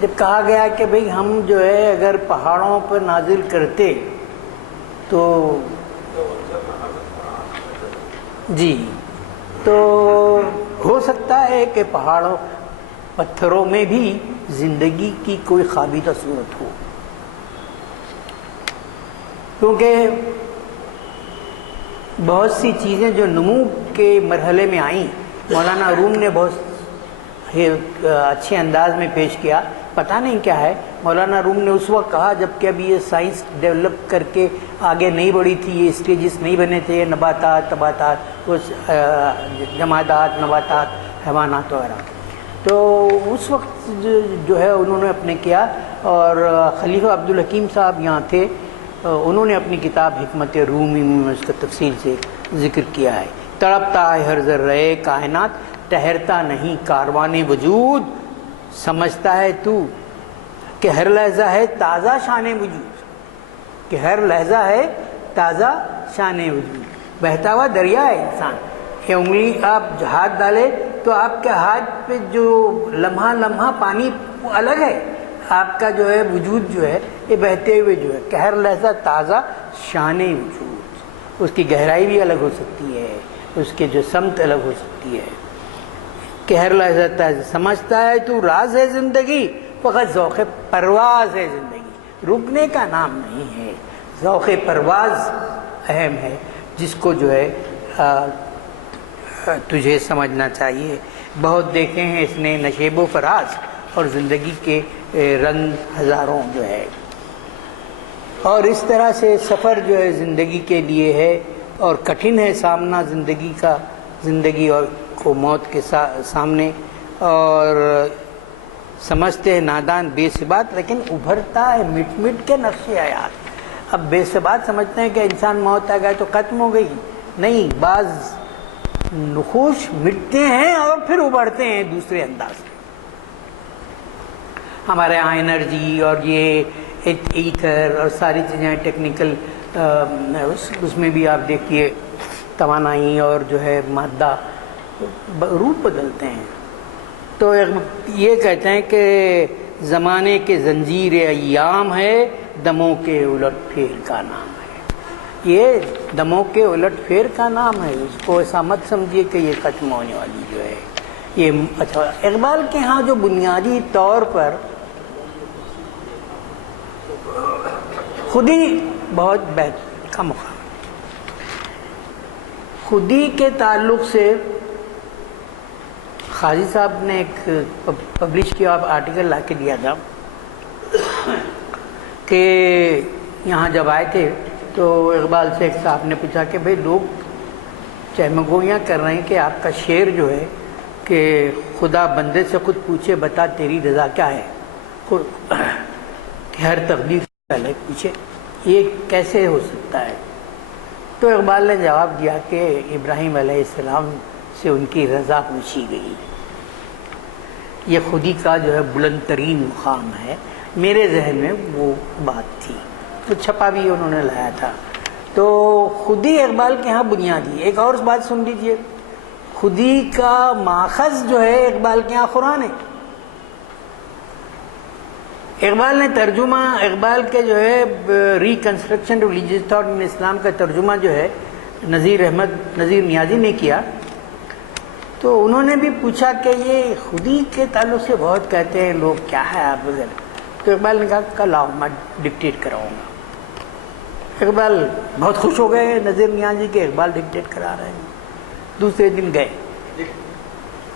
جب کہا گیا کہ بھئی ہم جو ہے اگر پہاڑوں پر نازل کرتے تو جی تو ہو سکتا ہے کہ پہاڑوں پتھروں میں بھی زندگی کی کوئی خابیدہ صورت ہو، کیونکہ بہت سی چیزیں جو نمو کے مرحلے میں آئیں مولانا روم نے بہت اچھے انداز میں پیش کیا. پتہ نہیں کیا ہے، مولانا روم نے اس وقت کہا جب کہ ابھی یہ سائنس ڈیولپ کر کے آگے نہیں بڑھی تھی، یہ اسٹیجز نہیں بنے تھے، نباتات تباتات، جمادات نباتات حیوانات وغیرہ. تو اس وقت جو ہے انہوں نے اپنے کیا، اور خلیفہ عبدالحکیم صاحب یہاں تھے، انہوں نے اپنی کتاب حکمت رومی میں اس کا تفصیل سے ذکر کیا ہے. تڑپتا ہے ہر ذرہ کائنات، ٹھہرتا نہیں کاروان وجود، سمجھتا ہے تو کہ ہر لحظہ ہے تازہ شان وجود، کہ ہر لحظہ ہے تازہ شان وجود. بہتا ہوا دریا ہے انسان، یہ انگلی آپ ہاتھ ڈالے تو آپ کے ہاتھ پہ جو لمحہ لمحہ پانی وہ الگ ہے، آپ کا جو ہے وجود جو ہے یہ بہتے ہوئے جو ہے کہ ہر لحظہ تازہ شان وجود. اس کی گہرائی بھی الگ ہو سکتی ہے، اس کے جو سمت الگ ہو سکتی ہے. کہ ہر لحظہ تازہ، سمجھتا ہے تو راز ہے زندگی، فقط ذوق پرواز ہے زندگی، رکنے کا نام نہیں ہے. ذوق پرواز اہم ہے، جس کو جو ہے تجھے سمجھنا چاہیے. بہت دیکھے ہیں اس نے نشیب و فراز، اور زندگی کے رنگ ہزاروں جو ہے. اور اس طرح سے سفر جو ہے زندگی کے لیے ہے، اور کٹھن ہے سامنا زندگی کا، زندگی اور کو موت کے سامنے. اور سمجھتے ہیں نادان بے ثبات، لیکن ابھرتا ہے مٹ مٹ کے نقش حیات. اب بے ثبات سمجھتے ہیں کہ انسان موت آ گئے تو ختم ہو گئی، نہیں، بعض نخوش مٹتے ہیں اور پھر ابھرتے ہیں دوسرے انداز میں. ہمارے یہاں انرجی اور یہ ایتھر اور ساری چیزیں ٹیکنیکل، اس میں بھی آپ دیکھیے توانائی اور جو ہے مادہ روپ بدلتے ہیں. تو یہ کہتے ہیں کہ زمانے کے زنجیر ایام ہے، دموں کے الٹ پھیر کا نام ہے. یہ دموں کے الٹ پھیر کا نام ہے، اس کو ایسا مت سمجھیے کہ یہ ختم ہونے والی جو ہے یہ. اچھا، اقبال کے ہاں جو بنیادی طور پر خودی بہت بہتر کا مقام، خودی کے تعلق سے قاضی صاحب نے ایک پبلش کیا آرٹیکل لا کے دیا تھا کہ یہاں جب آئے تھے تو اقبال سے ایک صاحب نے پوچھا کہ بھئی لوگ چہمگوئیاں کر رہے ہیں کہ آپ کا شعر جو ہے کہ خدا بندے سے خود پوچھے بتا تیری رضا کیا ہے، کہ ہر تقدیر سے پہلے پوچھے، یہ کیسے ہو سکتا ہے؟ تو اقبال نے جواب دیا کہ ابراہیم علیہ السلام سے ان کی رضا پوچھی گئی. یہ خودی کا جو ہے بلند ترین مقام ہے. میرے ذہن میں وہ بات تھی تو چھپا بھی انہوں نے لایا تھا. تو خودی اقبال کے ہاں بنیادی. ایک اور بات سن لیجئے، خودی کا ماخذ جو ہے اقبال کے ہاں قرآن ہے. اقبال نے ترجمہ، اقبال کے جو ہے ریکنسٹرکشن ریلیجیس تھاٹ ان اسلام کا ترجمہ جو ہے نذیر نیازی نے کیا. تو انہوں نے بھی پوچھا کہ یہ خودی کے تعلق سے بہت کہتے ہیں لوگ، کیا ہے آپ وغیرہ. تو اقبال نے کہا کل آؤ میں ڈکٹیٹ کراؤں گا. اقبال بہت خوش ہو گئے نذیر نیازی کے، اقبال ڈکٹیٹ کرا رہے ہیں. دوسرے دن گئے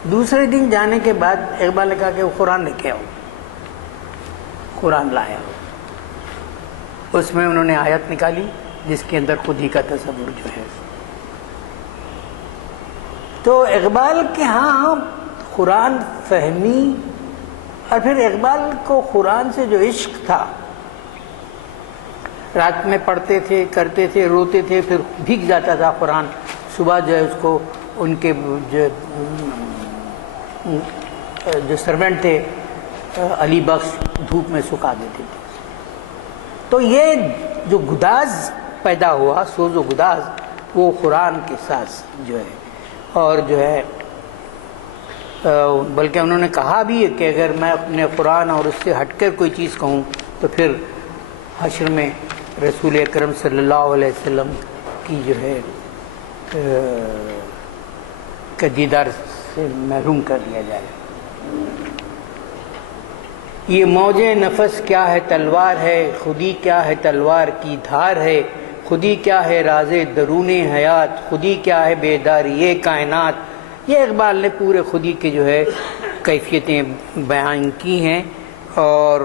دوسرے دن جانے کے بعد اقبال نے کہا کہ وہ قرآن لے کے آؤ. قرآن لایا. اس میں انہوں نے آیت نکالی جس کے اندر خود ہی کا تصور جو ہے. تو اقبال کے ہاں قرآن فہمی، اور پھر اقبال کو قرآن سے جو عشق تھا، رات میں پڑھتے تھے، کرتے تھے، روتے تھے، پھر بھیگ جاتا تھا قرآن. صبح جو ہے اس کو ان کے جو سرونٹ تھے علی بخش دھوپ میں سکھا دیتے تھے. تو یہ جو گداز پیدا ہوا، سوز و گداز، وہ قرآن کے ساتھ جو ہے. اور جو ہے بلکہ انہوں نے کہا بھی ہے کہ اگر میں اپنے قرآن اور اس سے ہٹ کر کوئی چیز کہوں تو پھر حشر میں رسول اکرم صلی اللہ علیہ وسلم کی جو ہے کا دیدار سے محروم کر دیا جائے. یہ موج نفس کیا ہے تلوار ہے، خودی کیا ہے تلوار کی دھار ہے، خودی کیا ہے راز درون حیات، خودی کیا ہے بیداری یہ کائنات. یہ اقبال نے پورے خودی کے جو ہے کیفیتیں بیان کی ہیں، اور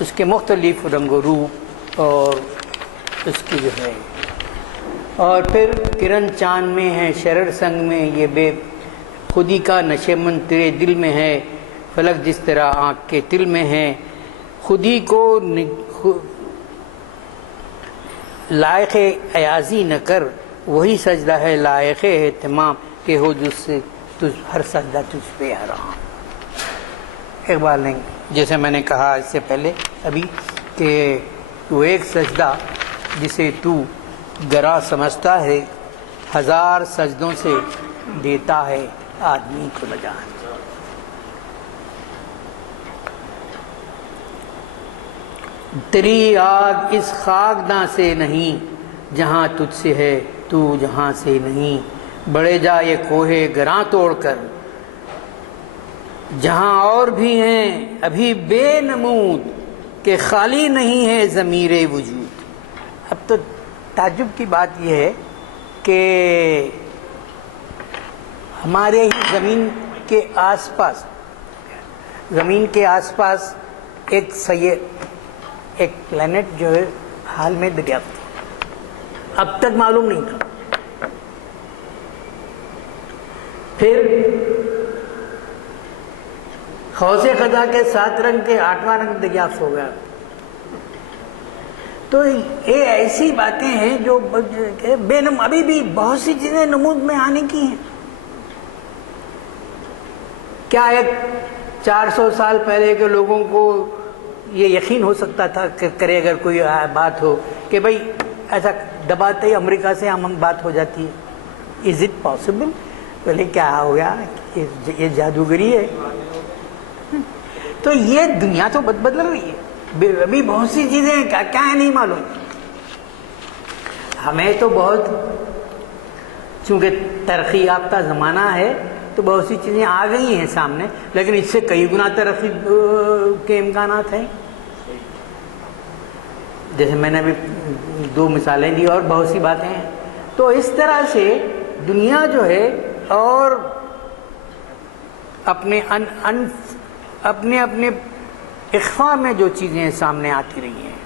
اس کے مختلف رنگ و روپ اور اس کی جو ہے. اور پھر کرن چاند میں ہے شرر سنگ میں، یہ بے خودی کا نشے من تیرے دل میں ہے، فلک جس طرح آنکھ کے تل میں ہے. خودی کو لائق ایازی نہ کر، وہی سجدہ ہے لائق اہتمام، کہ ہو جس سے تجھ ہر سجدہ تجھ پہ حرام. اقبال نے جیسے میں نے کہا اس سے پہلے ابھی کہ وہ ایک سجدہ جسے تو گراں سمجھتا ہے، ہزار سجدوں سے دیتا ہے آدمی کو نجات. تیری آگ اس خاکداں سے نہیں، جہاں تجھ سے ہے تو جہاں سے نہیں. بڑھے جا یہ کوہ گراں توڑ کر، جہاں اور بھی ہیں ابھی بے نمود، کہ خالی نہیں ہے ضمیر وجود. اب تو تعجب کی بات یہ ہے کہ ہمارے ہی زمین کے آس پاس ایک پلانٹ جو ہے حال میں دریافت تھا، اب تک معلوم نہیں تھا. پھر قوس قزح کے 7 رنگ کے 8واں رنگ دریافت ہو گیا. تو یہ ایسی باتیں ہیں جو ابھی بھی بہت سی چیزیں نمود میں آنے کی ہیں. کیا ایک 400 سال پہلے کے لوگوں کو یہ یقین ہو سکتا تھا کہ کرے اگر کوئی بات ہو کہ بھئی ایسا دباتے ہی امریکہ سے ہم بات ہو جاتی ہے؟ Is it possible? پہلے کیا ہو گیا، یہ جادوگری ہے. تو یہ دنیا تو بدل رہی ہے، ابھی بہت سی چیزیں کیا ہے نہیں معلوم. ہمیں تو بہت، چونکہ ترقی یافتہ زمانہ ہے تو بہت سی چیزیں آ گئی ہیں سامنے، لیکن اس سے کئی گنا ترقی کے امکانات ہیں. جیسے میں نے ابھی 2 مثالیں دی اور بہت سی باتیں ہیں. تو اس طرح سے دنیا جو ہے اور اپنے اپنے اخفاء میں جو چیزیں سامنے آتی رہی ہیں.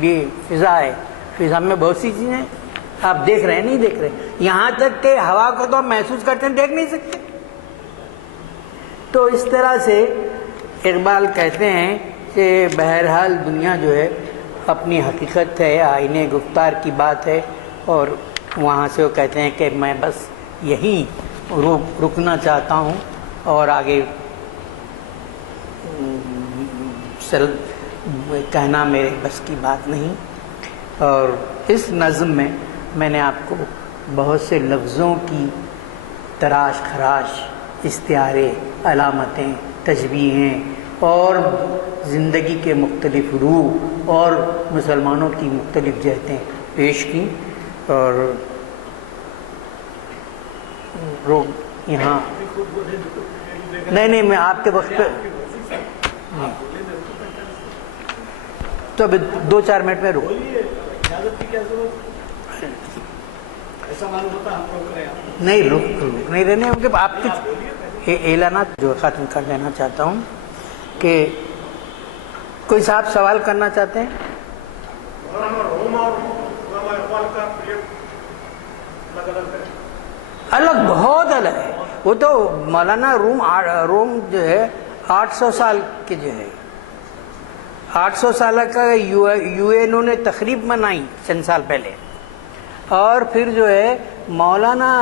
یہ فضا ہے، فضا میں بہت سی چیزیں آپ دیکھ رہے ہیں نہیں دیکھ رہے، یہاں تک کہ ہوا کو تو آپ محسوس کرتے ہیں، دیکھ نہیں سکتے. تو اس طرح سے اقبال کہتے ہیں کہ بہرحال دنیا جو ہے اپنی حقیقت ہے، آئینے گفتار کی بات ہے. اور وہاں سے وہ کہتے ہیں کہ میں بس یہیں رکنا چاہتا ہوں اور آگے کہنا میرے بس کی بات نہیں. اور اس نظم میں میں نے آپ کو بہت سے لفظوں کی تراش خراش، استعارے، علامتیں، تشبیہیں اور زندگی کے مختلف روح اور مسلمانوں کی مختلف جہتیں پیش کی. اور یہاں نہیں میں آپ کے وقت پہ تو ابھی 2-4 منٹ میں رک. ایسا معلوم ہوتا ہم لوگ کریں آپ نہیں رک نہیں رہنے ہوں گے. آپ کچھ اعلانات جو ختم کر دینا چاہتا ہوں کہ کوئی صاحب سوال کرنا چاہتے ہیں؟ روم اور علماء اقوال کا پیریڈ الگ الگ ہے. الگ بہت الگ ہے. وہ تو مولانا روم جو ہے 800 سال کے جو ہے 800 سال کا یو این او نے تقریب منائی چند سال پہلے. اور پھر جو ہے مولانا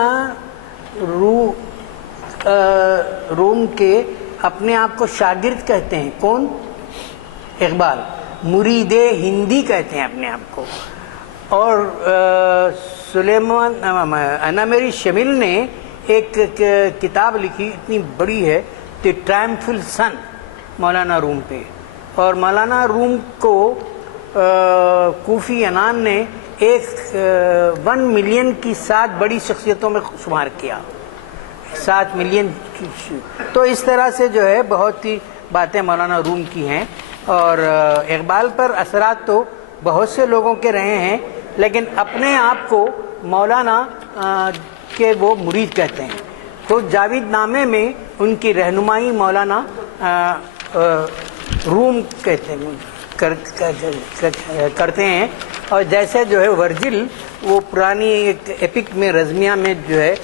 روم کے اپنے آپ کو شاگرد کہتے ہیں. کون؟ اقبال. مرید ہندی کہتے ہیں اپنے آپ کو. اور سلیمان انامری شمیل نے ایک کتاب لکھی اتنی بڑی ہے دی ٹرائمفل سن مولانا روم پہ. اور مولانا روم کو کوفی انان نے 1 ملین کی 7 بڑی شخصیتوں میں شمار کیا. 7 ملین کی. تو اس طرح سے جو ہے بہت سی باتیں مولانا روم کی ہیں. اور اقبال پر اثرات تو بہت سے لوگوں کے رہے ہیں لیکن اپنے آپ کو مولانا کے وہ مرید کہتے ہیں. تو جاوید نامے میں ان کی رہنمائی مولانا روم کہتے ہیں کرتے ہیں. اور جیسے جو ہے ورجل وہ پرانی ایک ایپک میں رزمیہ میں جو ہے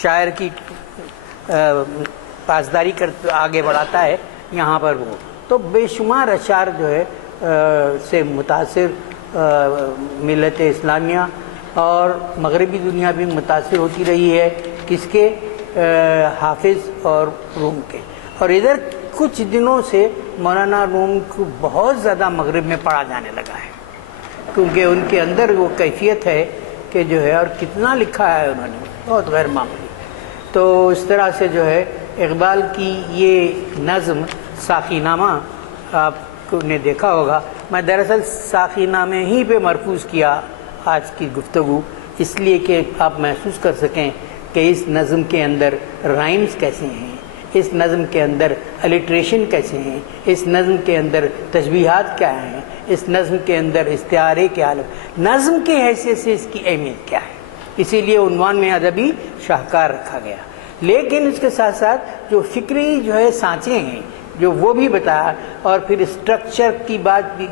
شاعر کی پاسداری آگے بڑھاتا ہے. یہاں پر وہ تو بے شمار اشعار جو ہے سے متاثر ملت اسلامیہ اور مغربی دنیا بھی متاثر ہوتی رہی ہے. کس کے؟ حافظ اور روم کے. اور ادھر کچھ دنوں سے مولانا روم کو بہت زیادہ مغرب میں پڑھا جانے لگا ہے کیونکہ ان کے اندر وہ کیفیت ہے کہ جو ہے اور کتنا لکھا ہے انہوں نے بہت غیر معمولی. تو اس طرح سے جو ہے اقبال کی یہ نظم ساقی نامہ آپ کو نے دیکھا ہوگا. میں دراصل ساقی نامے ہی پہ مرکوز کیا آج کی گفتگو اس لیے کہ آپ محسوس کر سکیں کہ اس نظم کے اندر رائمز کیسے ہیں, اس نظم کے اندر الیٹریشن کیسے ہیں, اس نظم کے اندر تشبیہات کیا ہیں, اس نظم کے اندر استعارے کے عالم, نظم کی حیثیت سے اس کی اہمیت کیا ہے. اسی لیے عنوان میں ادبی شاہکار رکھا گیا. لیکن اس کے ساتھ ساتھ جو فکری جو ہے سانچے ہیں جو وہ بھی بتایا اور پھر اسٹرکچر کی بات بھی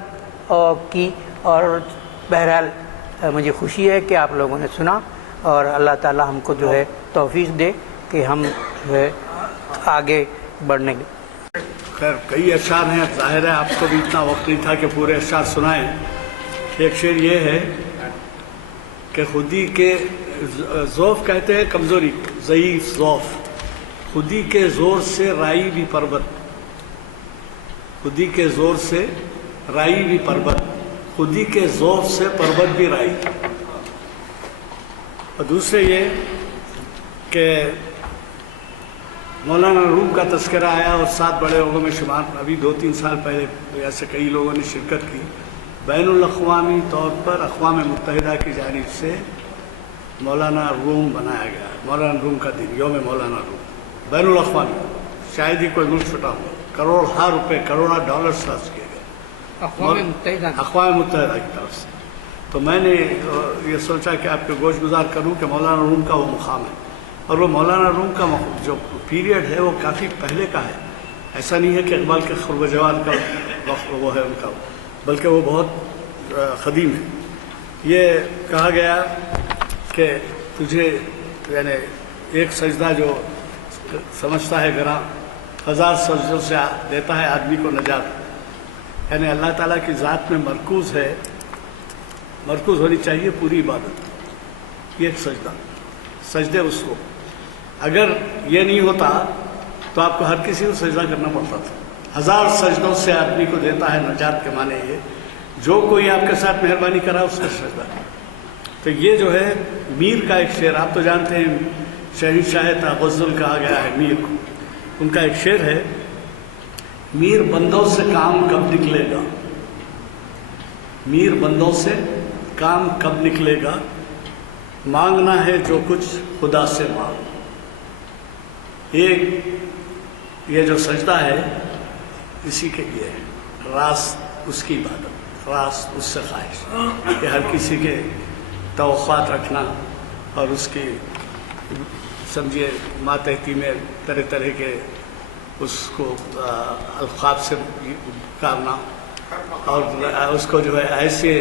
کی. اور بہرحال مجھے خوشی ہے کہ آپ لوگوں نے سنا اور اللہ تعالی ہم کو جو ہے توفیق دے کہ ہم جو ہے آگے بڑھنے کے. خیر کئی اشعار ہیں, ظاہر ہے آپ کو بھی اتنا وقت نہیں تھا کہ پورے اشعار سنائیں. ایک شعر یہ ہے کہ خودی کے ذوف کہتے ہیں کمزوری, ضعیف ذوف. خودی کے زور سے رائی بھی پربت, خودی کے زور سے رائی بھی پربت, خودی کے ذوف سے پربت بھی رائی. اور دوسرے یہ کہ مولانا روم کا تذکرہ آیا اور 7 بڑے لوگوں میں شمار. ابھی 2-3 سال پہلے ایسے کئی لوگوں نے شرکت کی. بین الاقوامی طور پر اقوام متحدہ کی جانب سے مولانا روم بنایا گیا. مولانا روم کا دن, یوم مولانا روم بین الاقوامی. شاید ہی کوئی ملک چھٹا ہوا. کروڑ روپے, کروڑا ڈالر صرف کیے گئے اقوام متحدہ کی طرف سے. تو میں نے یہ سوچا کہ آپ کو گوش گزار کروں کہ مولانا روم کا وہ مقام ہے. اور وہ مولانا روم کا جو پیریڈ ہے وہ کافی پہلے کا ہے. ایسا نہیں ہے کہ اقبال کے خرب جواد کا وقت وہ ہے ان کا, بلکہ وہ بہت قدیم ہے. یہ کہا گیا کہ تجھے یعنی ایک سجدہ جو سمجھتا ہے گراں 1000 سجدوں سے دیتا ہے آدمی کو نجات. یعنی اللہ تعالیٰ کی ذات میں مرکوز ہے, مرکوز ہونی چاہیے پوری عبادت. یہ ایک سجدے اس کو اگر یہ نہیں ہوتا تو آپ کو ہر کسی کو سجدہ کرنا پڑتا تھا. 1000 سجدوں سے آدمی کو دیتا ہے نجات کے معنی یہ جو کوئی آپ کے ساتھ مہربانی کرا اس کا سجدہ. تو یہ جو ہے میر کا ایک شعر, آپ تو جانتے ہیں شہنشاہ غزل کہا گیا ہے میر کو. ان کا ایک شعر ہے, میر بندوں سے کام کب نکلے گا, میر بندوں سے کام کب نکلے گا, مانگنا ہے جو کچھ خدا سے مانگ. ایک یہ جو سجدہ ہے اسی کے لیے ہے, راست اس کی عبادت, راست اس سے خواہش کہ ہر کسی کے توقعات رکھنا اور اس کی سمجھیے ماتحتی میں طرح طرح کے اس کو القاب سے پکارنا اور اس کو جو ہے ایسے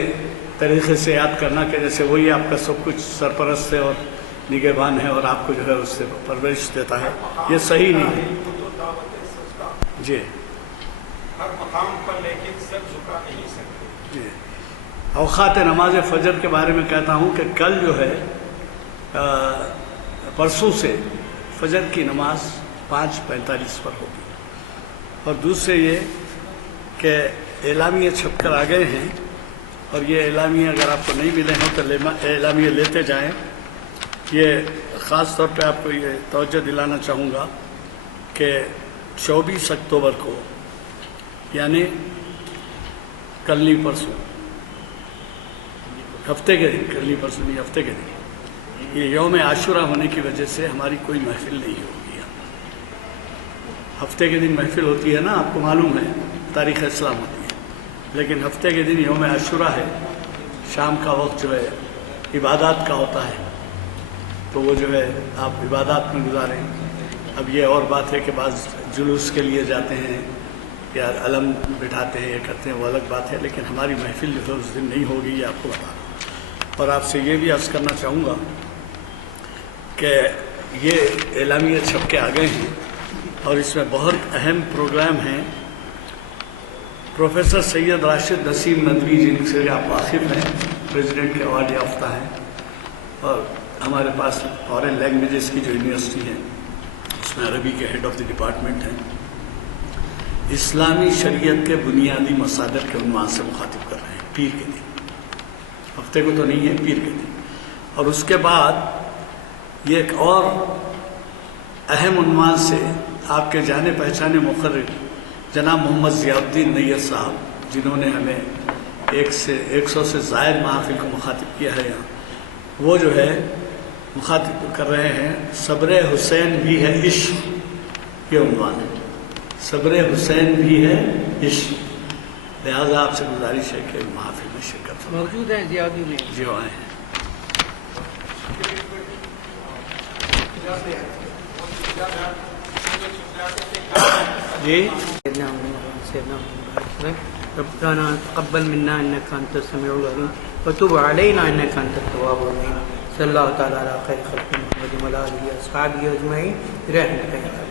طریقے سے یاد کرنا کہ جیسے وہی آپ کا سب کچھ سرپرست ہے اور نگہبان ہے اور آپ کو جو ہے اس سے پرورش دیتا ہے، یہ صحیح نہیں ہے۔ جی ہر مقام پر لیکن سر جھکا نہیں سکتے۔ جی اوقات نماز فجر کے بارے میں کہتا ہوں کہ کل جو ہے پرسوں سے فجر کی نماز 5:45 پر ہوگی، اور دوسرے یہ کہ اعلامیے چھپ کر آ گئے ہیں، اور یہ اعلامیے اگر آپ کو نہیں ملے ہیں تو اعلامیے لیتے جائیں۔ یہ خاص طور پہ آپ کو یہ توجہ دلانا چاہوں گا کہ 24 اکتوبر کو یعنی کل نہیں پرسوں، ہفتے کے دن، کل نہیں پرسوں نہیں ہفتے کے دن، یہ یوم عاشورہ ہونے کی وجہ سے ہماری کوئی محفل نہیں ہوگی۔ ہفتے کے دن محفل ہوتی ہے نا، آپ کو معلوم ہے، تاریخ اسلام ہوتی ہے، لیکن ہفتے کے دن یوم عاشورہ ہے، شام کا وقت جو ہے عبادات کا ہوتا ہے، تو وہ جو ہے آپ عبادات میں گزاریں۔ اب یہ اور بات ہے کہ بعض جلوس کے لیے جاتے ہیں یا علم بٹھاتے ہیں، یہ کرتے ہیں، وہ الگ بات ہے، لیکن ہماری محفل جو ہے اس دن نہیں ہوگی، یہ آپ کو بتا رہا ہوں۔ اور آپ سے یہ بھی عرض کرنا چاہوں گا کہ یہ اعلامیے چھپ کے آ گئے ہیں اور اس میں بہت اہم پروگرام ہیں۔ پروفیسر سید راشد نسیم ندوی جن سے آپ واقف ہیں، پریزیڈنٹ کے ایوارڈ یافتہ ہیں، اور ہمارے پاس فارن لینگویجز کی جو یونیورسٹی ہے اس میں عربی کے ہیڈ آف دی ڈپارٹمنٹ ہیں، اسلامی شریعت کے بنیادی مصادر کے عنوان سے مخاطب کر رہے ہیں، پیر کے دن، ہفتے کو تو نہیں ہے، پیر کے دن۔ اور اس کے بعد یہ ایک اور اہم عنوان سے آپ کے جانے پہچانے مقرر جناب محمد ضیاء الدین نیت صاحب، جنہوں نے ہمیں 100 سے زائد محافل کو مخاطب کیا ہے یہاں، وہ جو ہے مخاطب کر رہے ہیں صبر حسین بھی ہے عشق، یہ عنوان ہے، صبر حسین بھی ہے عشق۔ لہٰذا آپ سے گزارش ہے کہ محافل میں شرکت فرمائیں۔ موجود ہیں ضیاء الدین میں؟ جی آئے ہیں۔ جی ربنا تقبل منا انك انت السميع العليم وتب علينا انك انت التواب الرحيم، صلی اللہ تعالی علی خیر خلق محمد وعلی آلہ واصحابہ اجمعین برحمتک۔